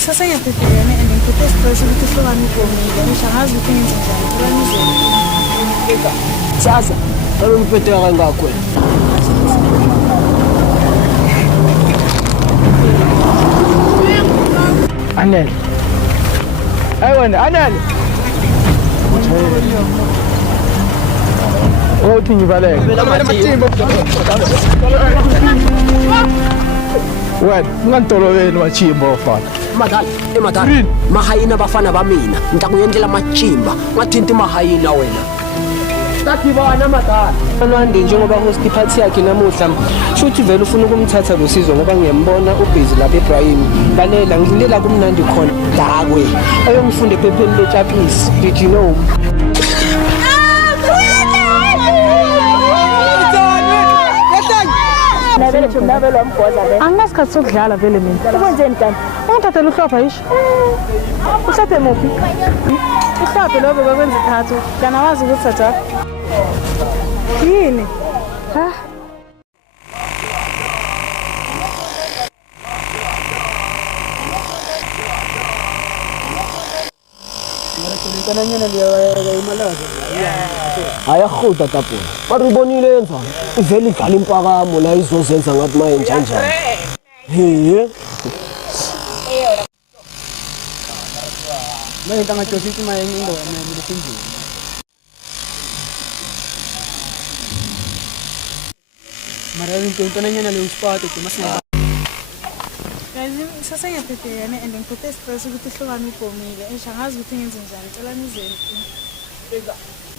Sasengiyaphephekene and ngiphethe isipresha ukuthi ihlukane igomile ngisho angazi ukuthi ngenze njani phela nizweni. Sasa ngabe ngiphethe kangakho wena? Anel. Hey wena Anel. Uthi ngibaleke. Wena ungantolobeni machimba ofana. Madala, mahayina bafana ba mina. Ntakuyendlela machimba. Ngathinti mahayina wena. Sakibona madala. Anwandi njengoba host iphathi yakhe namuhla. Shuthi vele ufuna ukumthatha losizo ngoba ngiyambona ubhizi lapha eBrahim. Lalela ngilindela kumnandi khona. Dakwe. Ayongifunde ephepheni leChapisi. Did you know? Anginasikhathi sokudlala vele mina. Ukwenzeni kanti? Ungithathela uhlopha yisho. Uhlophe muphi? Uhlophe lobo bekwenza ithathu. Kana wazi ukuthi thatha. Yini? Ha? Ayakhuda tapo. Maribonile yenza. Ivele idlala impakamo la izozenza ngathi maye njanja. Hey. Maye ngangajosisi maye indo yami lesinjini. Mara into nanyana le usiphathe kumasina. Sasengiyaphephekene and ngiphethe isipresha ukuthi ihlukane igomile ngisho angazi ukuthi ngenze njani phela nizweni.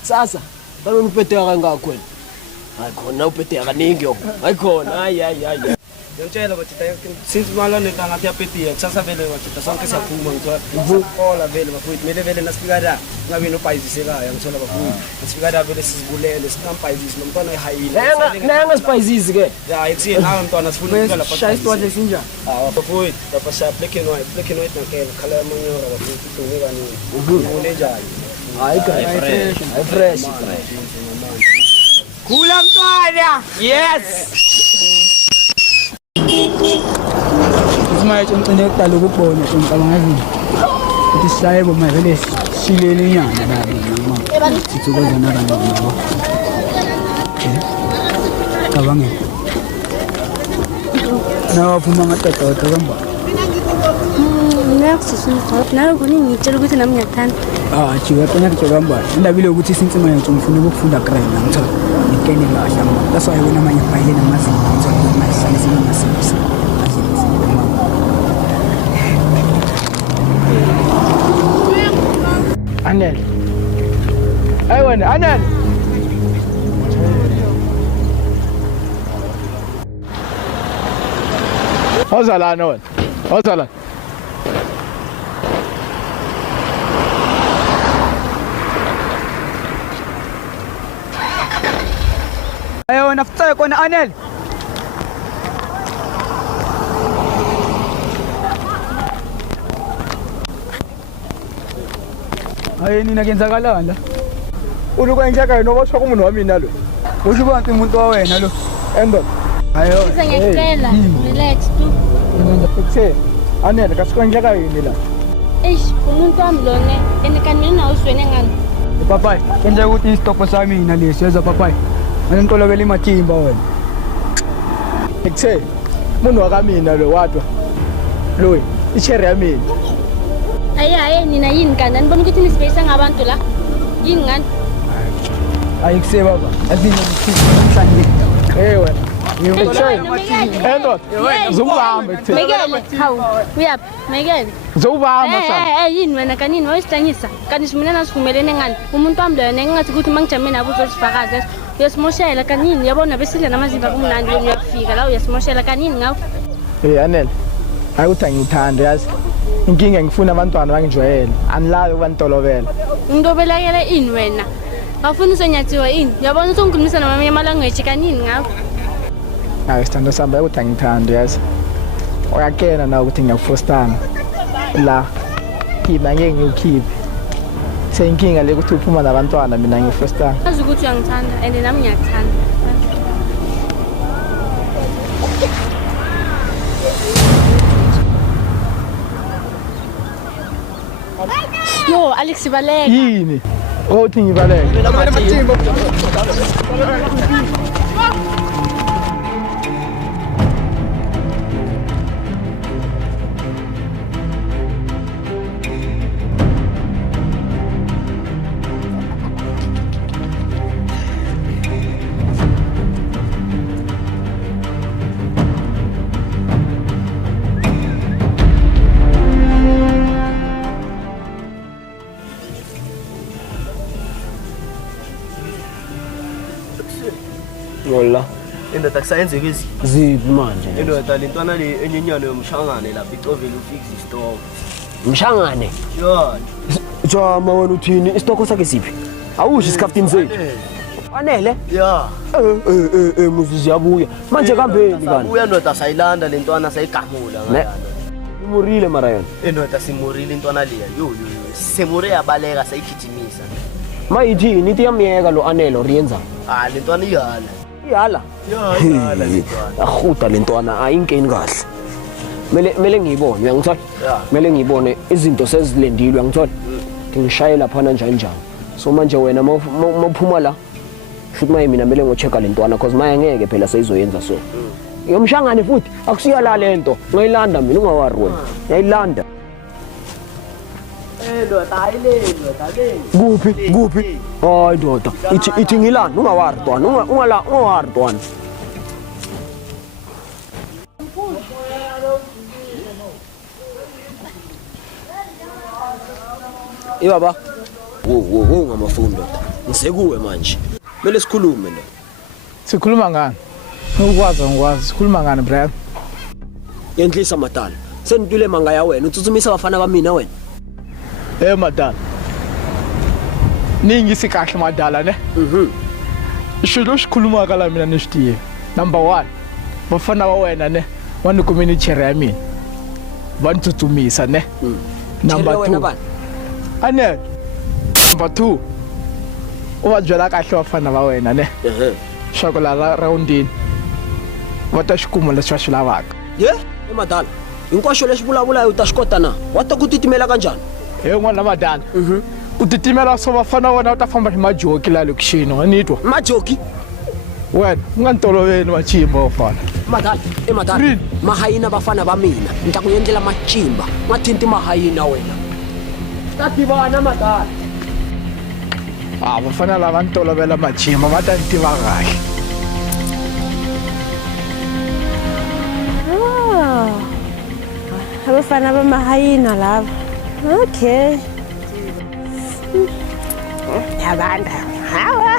Sasa ngabe ngiphethe kangakho wena? Hayi khona uphethe kaningi yoko. Hayi khona. Hayi. Ngiyatshela bathi since malone kangathi yapetiya kusasa vele wathi sonke siyaphuma ngithola ukhola vele bafowethu mele vele nasifika la ngabe nopayizisekayo ngithola bafowethu nasifika la vele sizibulele sinampayizisi nomntwana ehayile nanga sipayizisi ke hayi kusiye nawe mntwana sifuna ukufika lapha shaya isitwadle sinjani bafowethu lapha sha black and white nankela khala amanyora bafowethu udunge kaningi ule njani hayi fresh kula mntwana yes Ismail uncine ukudala ukubona ngicabanga ngithi ukuthi sihlaye bo mavele silele inyanga la noma sithukoza nabanye nabo cabanga nawo phuma ngaqedwa kamba Ngiyakususa nawe kuningi ngitshela ukuthi nami ngiyakuthanda jiwa penya kugamba indabile ukuthi sintsima yethu ngifuna ukufunda grade ngithola ngikene kahle ngaba that's why wena amanye bayile namazinga ngithola mayihlale singamasebenzisi Anel. Hey wena Anel. Howzalana wena? Howzalana? Ayo nafuta kona Anel. Hayi nina kenzakala la. Ulukwenjaka noba shoko umuntu wami nalo. Usho kwanti umuntu wawena lo. Endo. Hayo. Ngiyacela relax tu. Ngenza phethe. Anele kasikwenjaka yini la? Eish umuntu wami lone enikani nawo uswene ngani? Papai, kenza ukuthi istop sami mina lesi yeza papai. Ngintolobela imathimba wena. Phethe. Umuntu wakamina lo wadwa. Loyi, icherry yami. Hayi nina yini kanti anibona ukuthi nisibeyisa ngabantu la yini ngani ayikuse baba azinye umhlanje wena endo zobamba ethe Mekele hawu uyaphi Mekele zobamba sana yini wena kanini wayisitshangisa kanti mina nasivumelene ngani umuntu wami lo yena engathi ukuthi mangijame nabo uzosifakaza uyasimoshela kanini yabona besidla namazimba kumnandi uyafika la uyasimoshela kanini ngawo Anel ayuthi ngithanda yazi inkinga ngifuna abantwana bangijwayele anilayo bantolobela ngidobelakela ini wena afuna usonyathiwa ini yabona ukuthi ungikhulumisa namanye amalanguage kanini ngawo hayi sithando sami ayuthi ngithanda yazi uyakena na ukuthi ngiyakufostana la kimi ngeke ngiukhiphe senkinga le ukuthi uphuma nabantwana mina ngifostana azi ukuthi uyangithanda and nami ngiyakuthanda Yo, Alex Baleka. Yini? Othi ngibaleke. Ngola. Indoda kusayenzeka izinto. Ziphi manje? Indoda lentwana le enyenyane yomshangane lapha icovela ufix istore. Mshangane. Yona. Jama wena uthini? Isitoko sakhe siphi? Awusho isikhaftini sethu. Anele? Ya. Muzi ziyabuya. Manje kambeni kanti? Uya ndoda sayilanda lentwana sayigamula ngayana. Imurile mara yona. Indoda simurile intwana leya. Yo. Semure yabaleka sayigijimisa. Mayithini ithi yamyeka lo Anelo riyenza? Lentwana iyala. Iyala. Yala lentwana. Ahuda lentwana ayinkeni kahle. Mele ngiyibone uyangithola? Ya. Mele ngiyibone izinto sezilendilwe uyangithola? Ngishayela phana njani. So manje wena mawuphuma la futhi maye mina mele ngochecka lentwana because maye ngeke phela seyizoyenza so. Yomshangane futhi akusiyala lento. Ngayilanda mina ungawari wena. Ngiyayilanda. Ndoda ayile. Kuphi? Hayi ndoda. Ithi ngilanda ungawari ntwana. Ungawari ntwana. Baba. Wo ngamafundo. Ngisekuwe manje. Mele sikhulume lo. Sikhuluma ngani? Ngikwazi. Sikhuluma ngani, brother? Yenhlisa madala. Senitule manga ya wena. Utsutsumisa abafana bamina wena. Madala. Ningisi kahle madala ne? Xilo xikhuluma ka la mina ni xitiye. Number 1. Bafana ba wena ne? Wani community chair ya mina. Va ntsutsumisa ne? Number 2. Ane. Number 2. U va byela kahle bafana ba wena ne? Swa ku la roundini. Va ta xikuma leswi va swi lavaka. Madala. Hinkwaswo leswi vulavulayo u ta swi kota na. Wa ta ku titimela kanjani? N'wana madala. U titimela swo bafana wena u ta famba hi majoki la lokixini wa nitwa. Majoki. Wena u nga ntoloveli machimba wafana. Madala. Mahayina bafana ba mina. Ni ta ku endlela machimba. Mathinti mahayina wena. Ta tivana madala. Bafana lava ntolovela machimba va ta ntiva kahle. Abafana bamahayina lava. Okay. Yabanda. Hawa.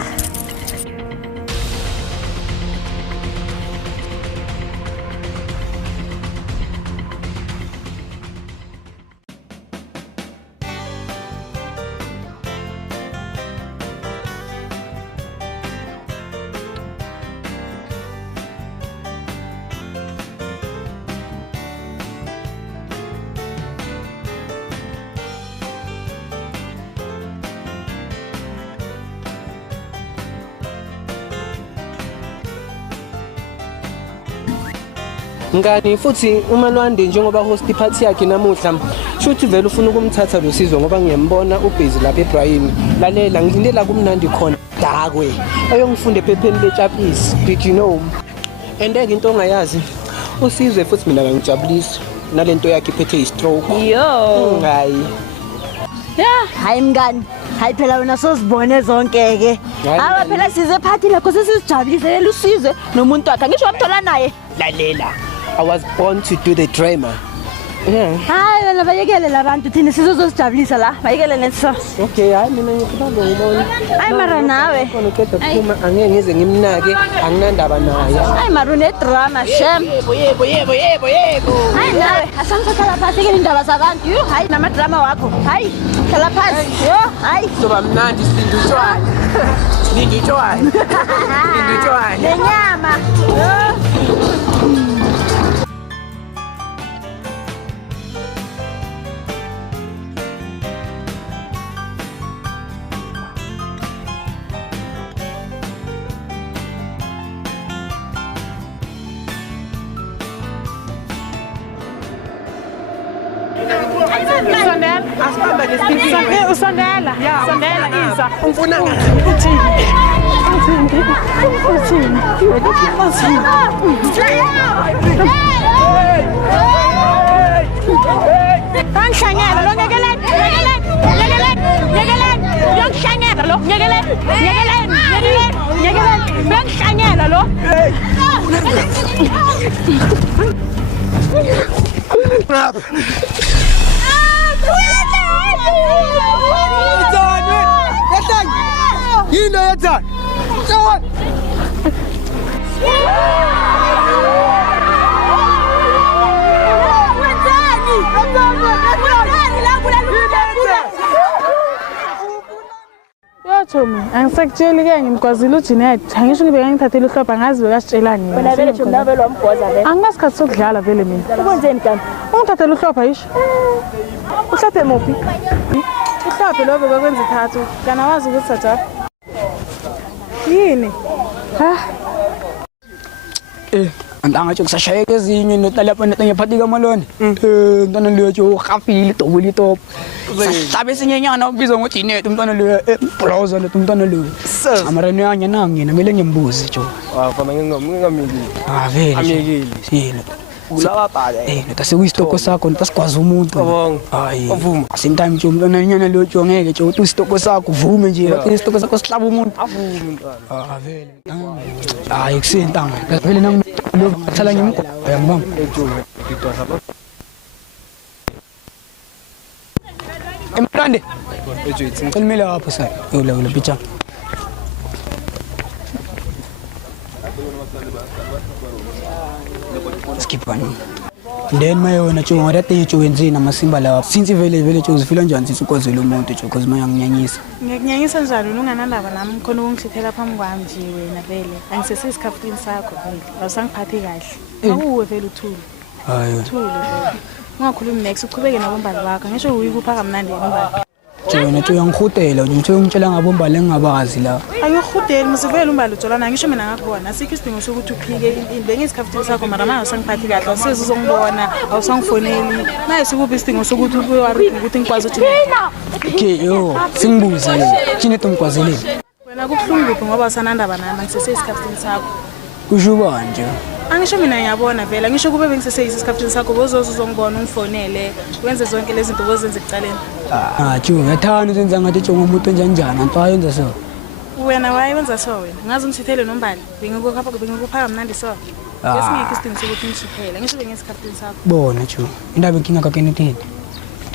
Ngani futhi uma Lwande njengoba host party yakhe namuhla shuthi vele ufuna ukumthatha lo Sizwe ngoba ngiyambona ubusy lapha eBrayini lalela ngilindela kumnandi khona dakwe ayongifunda ephepheni leChapisi did you know endeke into ongayazi uSizwe futhi mina ngangijabulisa nalento yakhe iphethe istroke hayi hayi mngani hayi phela wena sozibone zonke ke aba phela size party lakho sesizijabulise uSizwe nomuntu wakhe ngisho wamthola naye lalela I was born to do the drama. Hayi wena bayekele labantu thina sizozijabulisa la bayekele netso. Okay hayi mina ngikubamba ngibona. Hayi mara nawe. Khona uqeda ukuphuma angeke ngize ngimnake anginandaba naye. Hayi mara une drama shem. Yebo. Hayi nawe asamthatha phansi ke indaba zabantu. Hayi nama drama wakho. Hayi khala phansi. Yo hayi soba mnandi silinda utshwala. Nenyama. Ay, Sondela. Asihambe ngesiphi. Usondela. Sondela isa. Ufuna Angihlangela lo ngekeleni. Uyangihlangela lo ngekeleni. Uyangihlangela lo. Yini yethani? Sawona. Thomi, angisakutsheli ke ngimgwazile uJeanette. Angisho ngibe ngangithathela uhlopha ngazi bekasitshelani yena. Wena vele Thomi vele wamgwaza vele. Anginasikhathi sokudlala vele mina. Ukwenzeni kanti? Ungithathela uhlopha yisho. Uhlaphe muphi? Uhlaphe lo bekwenza ithathu. Kana wazi ukuthi satha. Yini? Ha? Andangatsho kusashayeka ezinye notalapha ngephathi kamalone. Umntwana leyo uhafile dobule itop. Sabe sinyenyana ubizwa ngoJeanette umntwana leyo browser lo umntwana leyo. Amarene yanya nangina mele ngimbuze jo. Fana ngingamikile. Vele. Amikile. Yini. Kulaba bhale. Notase kuyistoko sakho ntasikwazi umuntu. Hayi. Avuma. Same time jo umntwana nyana leyo jo ngeke jo usitoko sakho uvume nje bathi isitoko sakho sihlaba umuntu. Avuma umntwana. Vele. Hayi kusentanga. Vele nami lo thala ngimko. Ayangibamba. Emprande. Ngicela lapho sir. Yola picha. Skip one. Then mayona jo ngadate jo wenzini amasimba lawa. Since vele jo uzifila njani sithi ukwazela umuntu jo because mayanginyanyisa. Ngikunyanyisa njalo unganandaba nami khona ungihlithela phambi kwami nje wena vele. Angisesisikhaftini sakho vele. Awusangiphathi kahle. Awuwe vele uthule. Hayi. Thule vele. Ungakhulumi next uqhubeke nabombali bakho. Ngisho uyikupha kamnandi ngombali. Wena nje uyangihudela nje ungitshela ngabombali engingabazi la. Angihudeli musivele umbali utholana ngisho mina ngakubona asikho isidingo sokuthi uphike into bengisikhaftini sakho mara manje usangiphathi kahle awusizi uzongibona awusangifoneli naye sikuphi isidingo sokuthi ubuye ukuthi ngikwazi ukuthi Okay yo singibuza ke Jeanette ungikwazeleni wena kubuhlungu kuphi ngoba usanandaba nami ngisesesikhafini sakho kusho kanje angisho mina ngiyabona vela ngisho kube bengisesesikhafini sakho uzongibona ungifonele wenze zonke lezi zinto ozenze ekucaleni jo yathanda uzenza ngathi jonga umuntu onjanjani anto ayenza so wena wayenza so wena ngazi ungithithele nombali bengikupha kamnandi so ngesingeke isidingo sokuthi ngishithele ngisho bengisikhaftini sakho bona jo indaba inkinga kaKenneth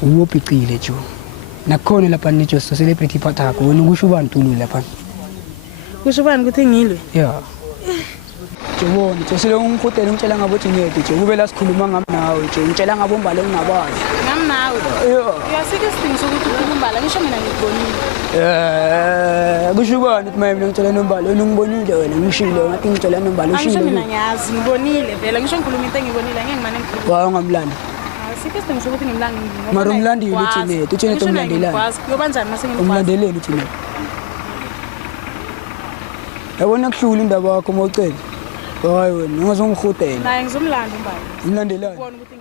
uwopicile jo nakhona lapha nijo so celebrity pathako wena ukusho ubani tulu lapha kusho ubani ukuthi ngilwe yeah Jobona sele ungikutela ngitshela ngabo Jeanette nje kube la sikhuluma ngami nawe nje ngitshela ngabombali engingabazi ngami nawe uyasike isidingo sokuthi ukumbala ngisho mina ngikubonile kusho ubani ukuthi mina ngitshela nombali wena ungibonile wena ngishilo ngathi ngitshela nombali ushilo ngisho mina ngiyazi ngibonile vela ngisho ngikhuluma into engibonile angeke ngimane ngikhuluma wayo ngamlanda asikho isidingo sokuthi ngimlanga ngini mara umlandile uJeanette umlandelani yobanjani mase ngimkwazi umlandeleni uJeanette yabona kuhlula indaba yakho mawucela hayi wena ungazongihudela naye ngizomlanda umbali umlandelani ubona ukuthi